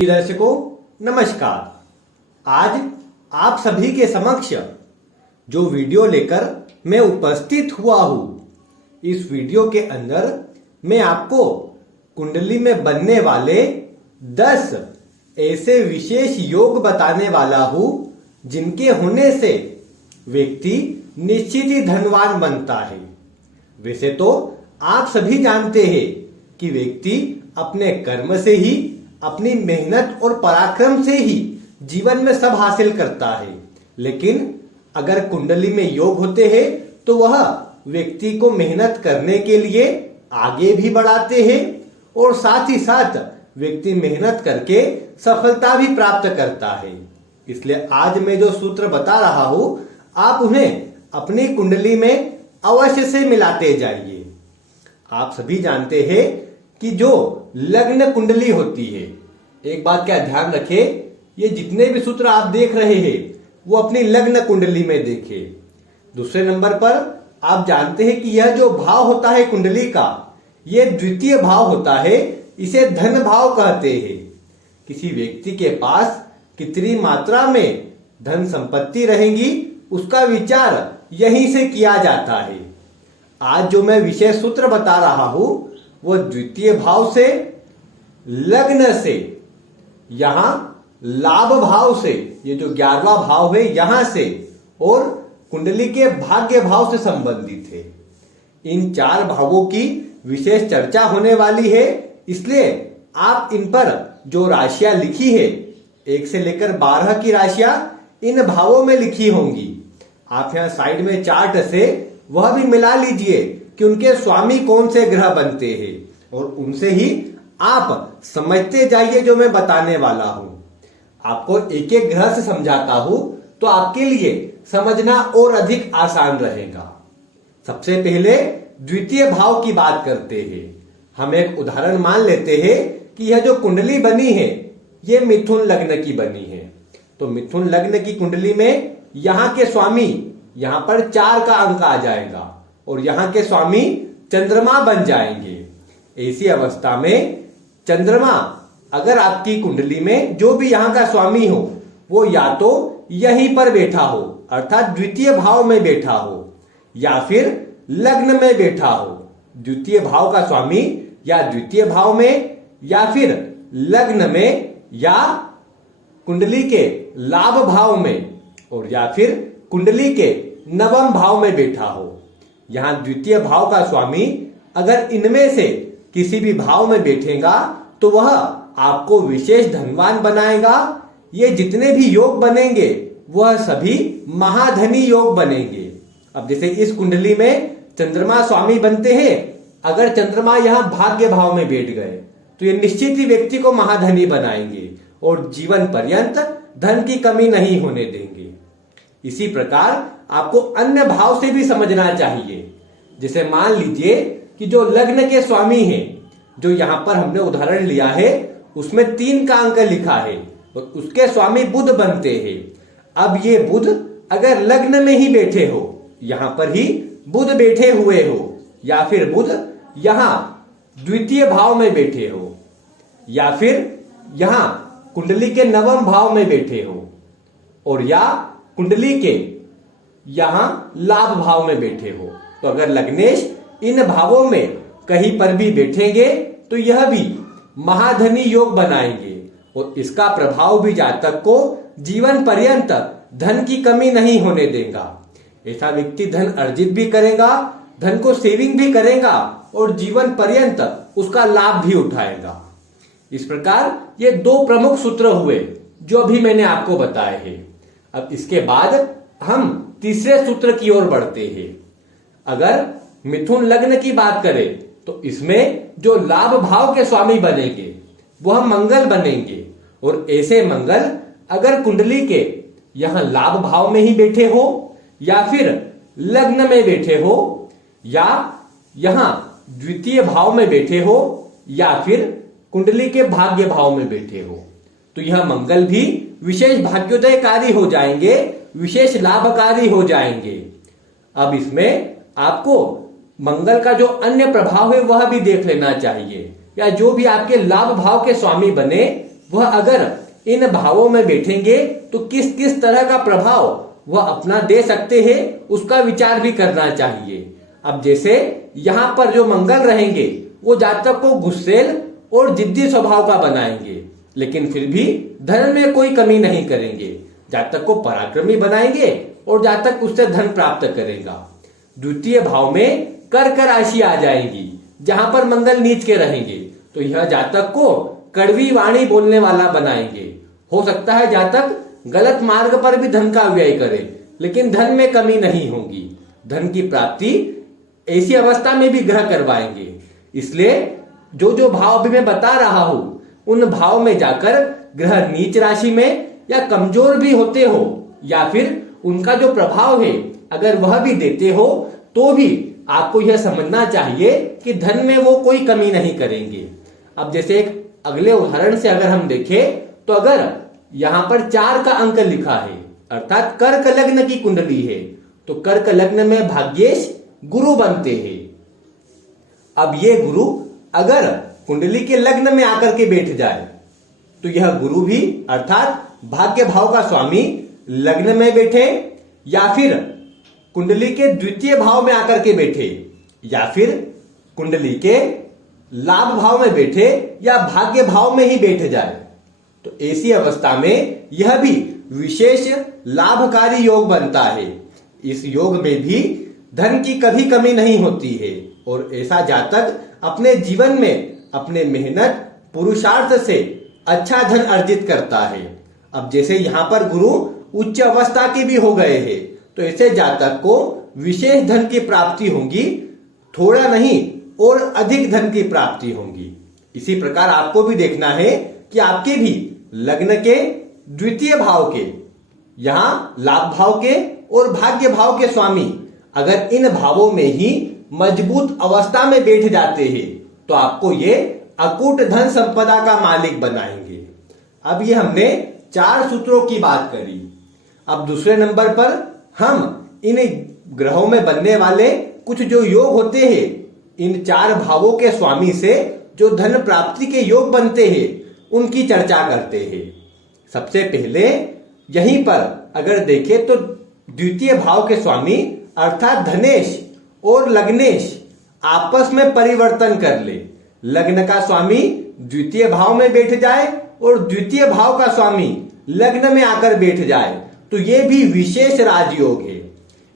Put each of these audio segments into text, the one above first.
दर्शकों नमस्कार। आज आप सभी के समक्ष जो वीडियो लेकर मैं उपस्थित हुआ हूं, इस वीडियो के अंदर मैं आपको कुंडली में बनने वाले 10 ऐसे विशेष योग बताने वाला हूं जिनके होने से व्यक्ति निश्चित ही धनवान बनता है। वैसे तो आप सभी जानते हैं कि व्यक्ति अपने कर्म से ही, अपनी मेहनत और पराक्रम से ही जीवन में सब हासिल करता है, लेकिन अगर कुंडली में योग होते हैं तो वह व्यक्ति को मेहनत करने के लिए आगे भी बढ़ाते हैं और साथ ही साथ व्यक्ति मेहनत करके सफलता भी प्राप्त करता है। इसलिए आज मैं जो सूत्र बता रहा हूं, आप उन्हें अपनी कुंडली में अवश्य से मिलाते जाइए। आप सभी जानते हैं कि जो लग्न कुंडली होती है, एक बात क्या ध्यान रखें, ये जितने भी सूत्र आप देख रहे हैं वो अपनी लग्न कुंडली में देखें। दूसरे नंबर पर आप जानते हैं कि यह जो भाव होता है कुंडली का, यह द्वितीय भाव होता है, इसे धन भाव कहते हैं। किसी व्यक्ति के पास कितनी मात्रा में धन संपत्ति रहेगी उसका विचार यहीं से किया जाता है। आज जो मैं विशेष सूत्र बता रहा हूं वो द्वितीय भाव से, लग्न से, यहां लाभ भाव से, ये जो 11वां भाव है यहां से, और कुंडली के भाग्य भाव से संबंधित है। इन 4 भावों की विशेष चर्चा होने वाली है, इसलिए आप इन पर जो राशियां लिखी है, 1 से लेकर 12 की राशियां इन भावों में लिखी होंगी। आप यहां साइड में चार्ट से वह भी मिला लीजिए कि उनके स्वामी कौन से ग्रह बनते हैं, और उनसे ही आप समझते जाइए जो मैं बताने वाला हूं। आपको एक एक ग्रह से समझाता हूं तो आपके लिए समझना और अधिक आसान रहेगा। सबसे पहले द्वितीय भाव की बात करते हैं। हम एक उदाहरण मान लेते हैं कि यह जो कुंडली बनी है यह मिथुन लग्न की बनी है। तो मिथुन लग्न की कुंडली में यहां के स्वामी, यहां पर 4 का अंक आ जाएगा और यहां के स्वामी चंद्रमा बन जाएंगे। ऐसी अवस्था में चंद्रमा अगर आपकी कुंडली में जो भी यहां का स्वामी हो वो या तो यहीं पर बैठा हो, अर्थात द्वितीय भाव में बैठा हो, या फिर लग्न में बैठा हो। द्वितीय भाव का स्वामी या द्वितीय भाव में, या फिर लग्न में, या कुंडली के लाभ भाव में, और या फिर कुंडली के नवम भाव में बैठा हो। यहां द्वितीय भाव का स्वामी अगर इनमें से किसी भी भाव में बैठेगा तो वह आपको विशेष धनवान बनाएगा। ये जितने भी योग बनेंगे वह सभी महाधनी योग बनेंगे। अब जैसे इस कुंडली में चंद्रमा स्वामी बनते हैं, अगर चंद्रमा यहां भाग्य भाव में बैठ गए तो ये निश्चित ही व्यक्ति को महाधनी बनाएंगे और जीवन पर्यंत धन की कमी नहीं होने देंगे। इसी प्रकार आपको अन्य भाव से भी समझना चाहिए। जैसे मान लीजिए कि जो लग्न के स्वामी हैं, जो यहां पर हमने उदाहरण लिया है उसमें 3 का अंक लिखा है और उसके स्वामी बुध बनते हैं। अब ये बुध अगर लग्न में ही बैठे हो, यहां पर ही बुध बैठे हुए हो, या फिर बुध यहां द्वितीय भाव में बैठे हो, या फिर यहां कुंडली के नवम भाव में बैठे हो, और या कुंडली के यहां लाभ भाव में बैठे हो, तो अगर लग्नेश इन भावों में कहीं पर भी बैठेंगे तो यह भी महाधनी योग बनाएंगे और इसका प्रभाव भी जातक को जीवन पर्यंत धन की कमी नहीं होने देगा। ऐसा व्यक्ति धन अर्जित भी करेगा, धन को सेविंग भी करेगा और जीवन पर्यंत उसका लाभ भी उठाएगा। इस प्रकार ये 2 प्रमुख सूत्र हुए जो अभी मैंने आपको बताए हैं। अब इसके बाद हम तीसरे सूत्र की ओर बढ़ते हैं। अगर मिथुन लग्न की बात करें तो इसमें जो लाभ भाव के स्वामी बनेंगे वह मंगल बनेंगे, और ऐसे मंगल अगर कुंडली के यहां लाभ भाव में ही बैठे हो, या फिर लग्न में बैठे हो, या यहां द्वितीय भाव में बैठे हो, या फिर कुंडली के भाग्य भाव में बैठे हो, तो यह मंगल भी विशेष भाग्योदयकारी हो जाएंगे, विशेष लाभकारी हो जाएंगे। अब इसमें आपको मंगल का जो अन्य प्रभाव है वह भी देख लेना चाहिए, या जो भी आपके लाभ भाव के स्वामी बने वह अगर इन भावों में बैठेंगे तो किस किस तरह का प्रभाव वह अपना दे सकते हैं, उसका विचार भी करना चाहिए। अब जैसे यहाँ पर जो मंगल रहेंगे वो जातक को गुस्सेल और जिद्दी स्वभाव का बनाएंगे, लेकिन फिर भी धन में कोई कमी नहीं करेंगे। जातक को पराक्रमी बनाएंगे और जातक उससे धन प्राप्त करेगा। द्वितीय भाव में कर्क राशि आ जाएगी, जहां पर मंगल नीच के रहेंगे, तो यह जातक को कड़वी वाणी बोलने वाला बनाएंगे। हो सकता है जातक गलत मार्ग पर भी धन का व्यय करे, लेकिन धन में कमी नहीं होगी। धन की प्राप्ति ऐसी अवस्था में भी ग्रह करवाएंगे। इसलिए जो जो भाव अभी मैं बता रहा हूं, उन भाव में जाकर ग्रह नीच राशि में या कमजोर भी होते हो, या फिर उनका जो प्रभाव है अगर वह भी देते हो, तो भी आपको यह समझना चाहिए कि धन में वो कोई कमी नहीं करेंगे। अब जैसे एक अगले उदाहरण से अगर हम देखें, तो अगर यहां पर 4 का अंक लिखा है, अर्थात कर्क लग्न की कुंडली है, तो कर्क लग्न में भाग्येश गुरु बनते हैं। अब ये गुरु अगर कुंडली के लग्न में आकर के बैठ जाए, तो यह गुरु भी अर्थात भाग्य भाव का स्वामी लग्न में बैठे, या फिर कुंडली के द्वितीय भाव में आकर के बैठे, या फिर कुंडली के लाभ भाव में बैठे, या भाग्य भाव में ही बैठ जाए, तो ऐसी अवस्था में यह भी विशेष लाभकारी योग बनता है। इस योग में भी धन की कभी कमी नहीं होती है, और ऐसा जातक अपने जीवन में अपने मेहनत पुरुषार्थ से अच्छा धन अर्जित करता है। अब जैसे यहाँ पर गुरु उच्च अवस्था के भी हो गए हैं, तो ऐसे जातक को विशेष धन की प्राप्ति होगी, थोड़ा नहीं और अधिक धन की प्राप्ति होगी। इसी प्रकार आपको भी देखना है कि आपके भी लग्न के द्वितीय भाव के, यहां लाभ भाव के और भाग्य भाव के स्वामी अगर इन भावों में ही मजबूत अवस्था में बैठ जाते हैं, तो आपको ये अकूट धन संपदा का मालिक बनाएंगे। अब ये हमने 4 सूत्रों की बात करी। अब दूसरे नंबर पर हम इन ग्रहों में बनने वाले कुछ जो योग होते हैं, इन 4 भावों के स्वामी से जो धन प्राप्ति के योग बनते हैं, उनकी चर्चा करते हैं। सबसे पहले यहीं पर अगर देखें तो द्वितीय भाव के स्वामी अर्थात धनेश और लग्नेश आपस में परिवर्तन कर ले। लग्न का स्वामी द्वितीय भाव में बैठ जाए और द्वितीय भाव का स्वामी लग्न में आकर बैठ जाए, तो ये भी विशेष राजयोग है।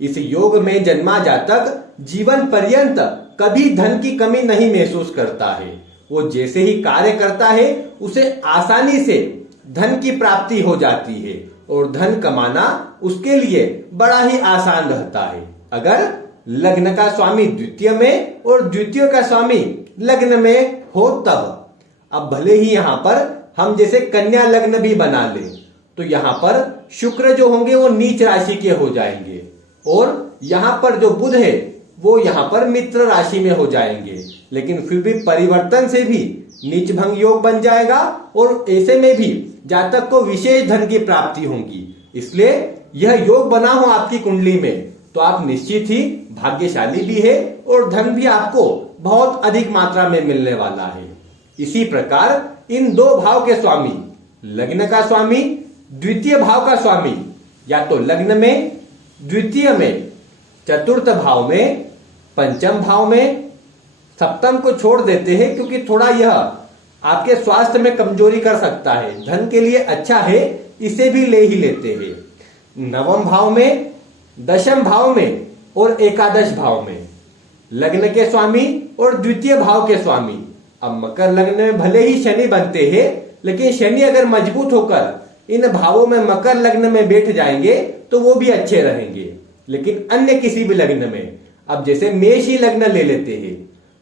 इस योग में जन्मा जातक जीवन पर्यंत कभी धन की कमी नहीं महसूस करता है। वो जैसे ही कार्य करता है, उसे आसानी से धन की प्राप्ति हो जाती है, और धन कमाना उसके लिए बड़ा ही आसान रहता है, अगर लग्न का स्वामी द्वितीय में और द्वितीय का स्वामी लग्न में हो तब। अब भले ही यहां पर हम जैसे कन्या लग्न भी बना ले, तो यहां पर शुक्र जो होंगे वो नीच राशि के हो जाएंगे, और यहां पर जो बुध है वो यहां पर मित्र राशि में हो जाएंगे, लेकिन फिर भी परिवर्तन से भी नीच भंग योग बन जाएगा, और ऐसे में भी जातक को विशेष धन की प्राप्ति होगी। इसलिए यह योग बना हो आपकी कुंडली में, तो आप निश्चित ही भाग्यशाली भी है, और धन भी आपको बहुत अधिक मात्रा में मिलने वाला है। इसी प्रकार इन 2 भाव के स्वामी, लग्न का स्वामी, द्वितीय भाव का स्वामी, या तो लग्न में, द्वितीय में, चतुर्थ भाव में, पंचम भाव में, सप्तम को छोड़ देते हैं क्योंकि थोड़ा यह आपके स्वास्थ्य में कमजोरी कर सकता है, धन के लिए अच्छा है, इसे भी ले ही लेते हैं। नवम भाव में, दशम भाव में और एकादश भाव में लग्न के स्वामी और द्वितीय भाव के स्वामी। अब मकर लग्न में भले ही शनि बनते हैं, लेकिन शनि अगर मजबूत होकर इन भावों में मकर लग्न में बैठ जाएंगे तो वो भी अच्छे रहेंगे। लेकिन अन्य किसी भी लग्न में, अब जैसे मेष ही लग्न ले लेते हैं,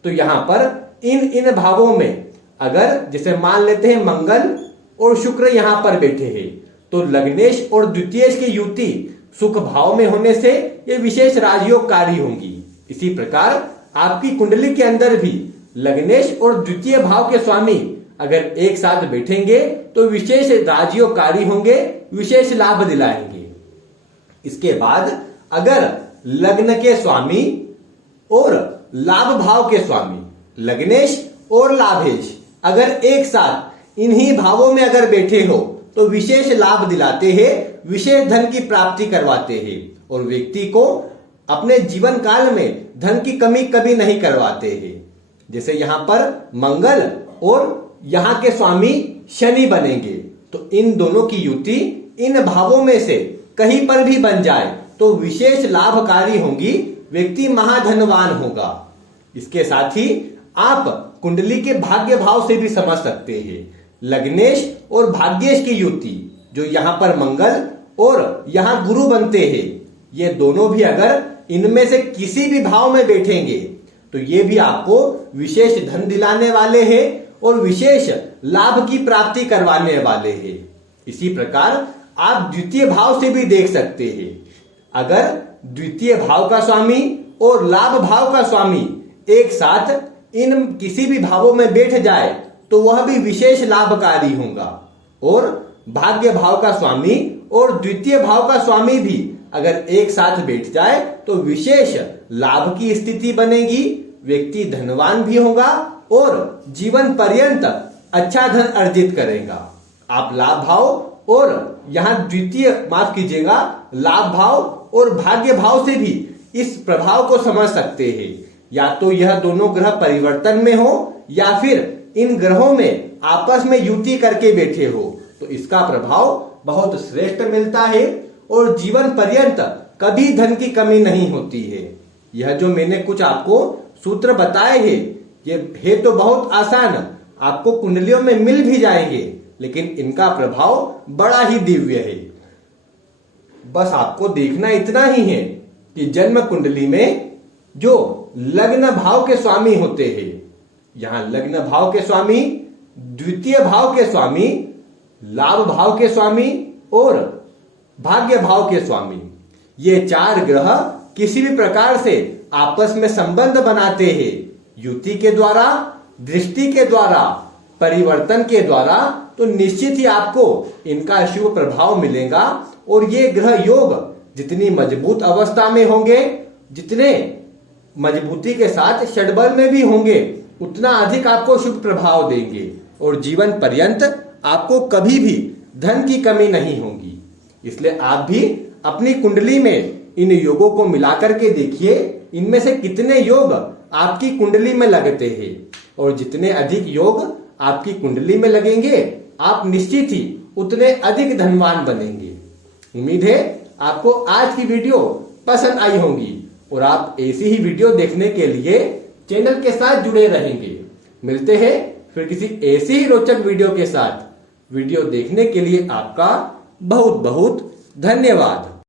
तो यहां पर इन भावों में अगर जैसे मान लेते हैं मंगल और शुक्र यहां पर बैठे हैं, तो लग्नेश और द्वितीयेश की युति सुख भाव में होने से ये विशेष राजयोगकारी होंगी। इसी प्रकार आपकी कुंडली के अंदर भी लग्नेश और द्वितीय भाव के स्वामी अगर एक साथ बैठेंगे तो विशेष राजयोगकारी होंगे, विशेष लाभ दिलाएंगे। इसके बाद अगर लग्न के स्वामी और लाभ भाव के स्वामी लग्नेश और लाभेश अगर एक साथ इन्हीं भावों में अगर बैठे हो तो विशेष लाभ दिलाते हैं, विशेष धन की प्राप्ति करवाते हैं और व्यक्ति को अपने जीवन काल में धन की कमी कभी नहीं करवाते हैं। जैसे यहाँ पर मंगल और यहाँ के स्वामी शनि बनेंगे, तो इन दोनों की युति इन भावों में से कहीं पर भी बन जाए तो विशेष लाभकारी होंगी, व्यक्ति महाधनवान होगा। इसके साथ ही आप कुंडली के भाग्य भाव से भी समझ सकते हैं। लग्नेश और भाग्येश की युति जो यहाँ पर मंगल और यहाँ गुरु बनते हैं, ये दोनों भी अगर इनमें से किसी भी भाव में बैठेंगे तो ये भी आपको विशेष धन दिलाने वाले हैं और विशेष लाभ की प्राप्ति करवाने वाले हैं। इसी प्रकार आप द्वितीय भाव से भी देख सकते हैं। अगर द्वितीय भाव का स्वामी और लाभ भाव का स्वामी एक साथ इन किसी भी भावों में बैठ जाए तो वह भी विशेष लाभकारी होगा और भाग्य भाव का स्वामी और द्वितीय भाव का स्वामी भी अगर एक साथ बैठ जाए तो विशेष लाभ की स्थिति बनेगी, व्यक्ति धनवान भी होगा और जीवन पर्यंत अच्छा धन अर्जित करेगा। आप लाभ भाव और यहाँ द्वितीय माफ कीजिएगा लाभ भाव और भाग्य भाव से भी इस प्रभाव को समझ सकते हैं। या तो यह दोनों ग्रह परिवर्तन में हो या फिर इन ग्रहों में आपस में युति करके बैठे हो तो इसका प्रभाव बहुत श्रेष्ठ मिलता है और जीवन पर्यंत कभी धन की कमी नहीं होती है। यह जो मैंने कुछ आपको सूत्र बताए हैं ये है तो बहुत आसान, आपको कुंडलियों में मिल भी जाएंगे, लेकिन इनका प्रभाव बड़ा ही दिव्य है। बस आपको देखना इतना ही है कि जन्म कुंडली में जो लग्न भाव के स्वामी होते हैं, यहां लग्न भाव के स्वामी, द्वितीय भाव के स्वामी, लाभ भाव के स्वामी और भाग्य भाव के स्वामी, ये चार ग्रह किसी भी प्रकार से आपस में संबंध बनाते हैं युति के द्वारा, दृष्टि के द्वारा, परिवर्तन के द्वारा, तो निश्चित ही आपको इनका शुभ प्रभाव मिलेगा। और ये ग्रह योग जितनी मजबूत अवस्था में होंगे, जितने मजबूती के साथ षड्बल में भी होंगे, उतना अधिक आपको शुभ प्रभाव देंगे और जीवन पर्यंत आपको कभी भी धन की कमी नहीं होगी। इसलिए आप भी अपनी कुंडली में इन योगों को मिलाकर के देखिए, इनमें से कितने योग आपकी कुंडली में लगते हैं और जितने अधिक योग आपकी कुंडली में लगेंगे आप निश्चित ही उतने अधिक धनवान बनेंगे। उम्मीद है आपको आज की वीडियो पसंद आई होगी और आप ऐसी ही वीडियो देखने के लिए चैनल के साथ जुड़े रहेंगे। मिलते हैं फिर किसी ऐसी ही रोचक वीडियो के साथ। वीडियो देखने के लिए आपका बहुत बहुत धन्यवाद।